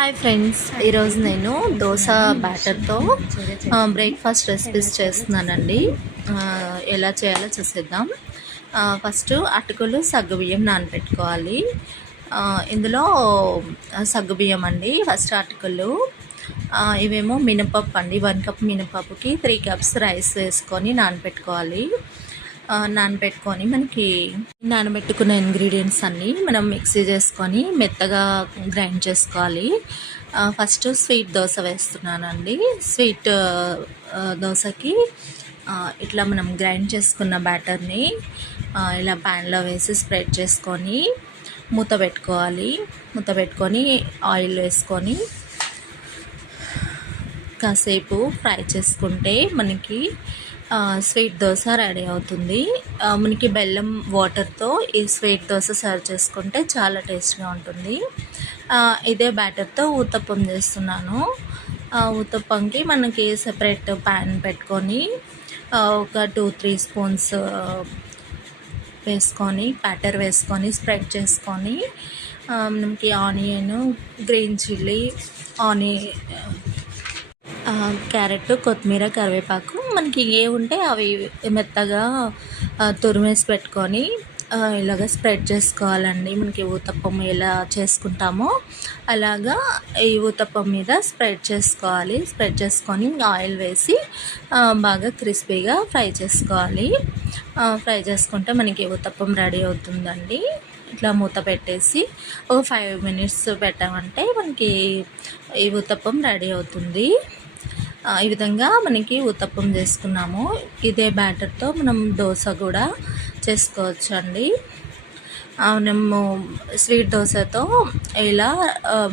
Hi friends, ఈరోజు నేను dosa బ్యాటర్తో breakfast recipes చేస్తున్నానండి. ఎలా చేయాలో చూసేద్దాం. ఫస్ట్ అటుకులు సగ్గుబియ్యం నానబెట్టుకోవాలి. ఇందులో సగ్గుబియ్యం అండి, ఫస్ట్ అటుకులు, ఇవేమో మినపప్పు అండి. 1 కప్ మినపప్పుకి 3 కప్స్ రైస్ వేసుకొని నానబెట్టుకోవాలి. నానబెట్టుకొని మనకి నానబెట్టుకున్న ఇంగ్రీడియంట్స్ అన్నీ మనం మిక్సీ చేసుకొని మెత్తగా గ్రైండ్ చేసుకోవాలి. ఫస్ట్ స్వీట్ దోశ వేస్తున్నానండి. స్వీట్ దోశకి ఇట్లా మనం గ్రైండ్ చేసుకున్న బ్యాటర్ని ఇలా ప్యాన్లో వేసి స్ప్రెడ్ చేసుకొని మూత పెట్టుకోవాలి. మూత పెట్టుకొని ఆయిల్ వేసుకొని కాసేపు ఫ్రై చేసుకుంటే మనకి స్వీట్ దోశ రెడీ అవుతుంది. మనకి బెల్లం వాటర్తో ఈ స్వీట్ దోశ సర్వ్ చేసుకుంటే చాలా టేస్ట్గా ఉంటుంది. ఇదే బ్యాటర్తో ఊతప్పం చేస్తున్నాను. ఊతప్పంకి మనకి సెపరేట్ ప్యాన్ పెట్టుకొని ఒక 2-3 స్పూన్స్ వేసుకొని బ్యాటర్ వేసుకొని స్ప్రెడ్ చేసుకొని మనకి ఆనియన్, గ్రీన్ చిల్లీ, క్యారెట్, కొత్తిమీర, కరివేపాకు మనకి ఏ ఉంటే అవి మెత్తగా తురిమేసి పెట్టుకొని ఇలాగ స్ప్రెడ్ చేసుకోవాలండి. మనకి ఊతప్పం ఎలా చేసుకుంటామో అలాగా ఈ ఊతప్పం మీద స్ప్రెడ్ చేసుకోవాలి. స్ప్రెడ్ చేసుకొని ఆయిల్ వేసి బాగా క్రిస్పీగా ఫ్రై చేసుకోవాలి. ఫ్రై చేసుకుంటే మనకి ఊతప్పం రెడీ అవుతుందండి. ఇట్లా మూత పెట్టేసి ఒక 5 మినిట్స్ పెట్టామంటే మనకి ఈ ఊతప్పం రెడీ అవుతుంది. ఈ విధంగా మనకి ఊతప్పం చేసుకున్నాము. ఇదే బ్యాటర్తో మనం దోశ కూడా చేసుకోవచ్చు అండి. మనము స్వీట్ దోశతో ఇలా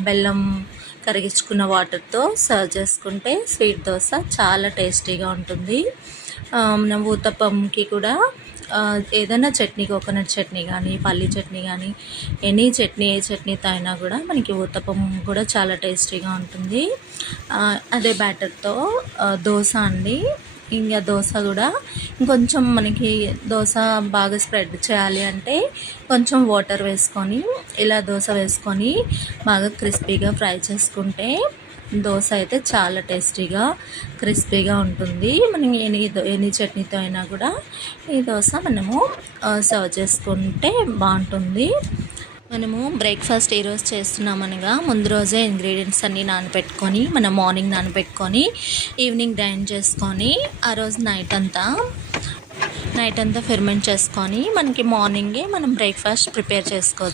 బెల్లం కరిగించుకున్న వాటర్తో సర్వ్ చేసుకుంటే స్వీట్ దోశ చాలా టేస్టీగా ఉంటుంది. మనం ఊతప్పంకి కూడా ఏదైనా చట్నీ, కోకోనట్ చట్నీ కానీ, పల్లీ చట్నీ కానీ, ఎనీ చట్నీ, ఏ చట్నీతో అయినా కూడా మనకి ఊతప్పం కూడా చాలా టేస్టీగా ఉంటుంది. అదే బ్యాటర్తో దోశ అండి. ఇంకా దోశ కూడా ఇంకొంచెం మనకి దోశ బాగా స్ప్రెడ్ చేయాలి అంటే కొంచెం వాటర్ వేసుకొని ఇలా దోశ వేసుకొని బాగా క్రిస్పీగా ఫ్రై చేసుకుంటే దోశ అయితే చాలా టేస్టీగా క్రిస్పీగా ఉంటుంది. మనం ఎనీ చట్నీతో అయినా కూడా ఈ దోశ మనము సర్వ్ చేసుకుంటే బాగుంటుంది. మనము బ్రేక్ఫాస్ట్ ఈరోజు చేస్తున్నామనగా ముందు రోజే ఇంగ్రీడియంట్స్ అన్నీ నానబెట్టుకొని మనం మార్నింగ్ నానబెట్టుకొని ఈవినింగ్ గ్రైండ్ చేసుకొని ఆ రోజు నైట్ అంతా ఫెర్మెంట్ చేసుకొని మనకి మార్నింగే మనం బ్రేక్ఫాస్ట్ ప్రిపేర్ చేసుకోవచ్చు.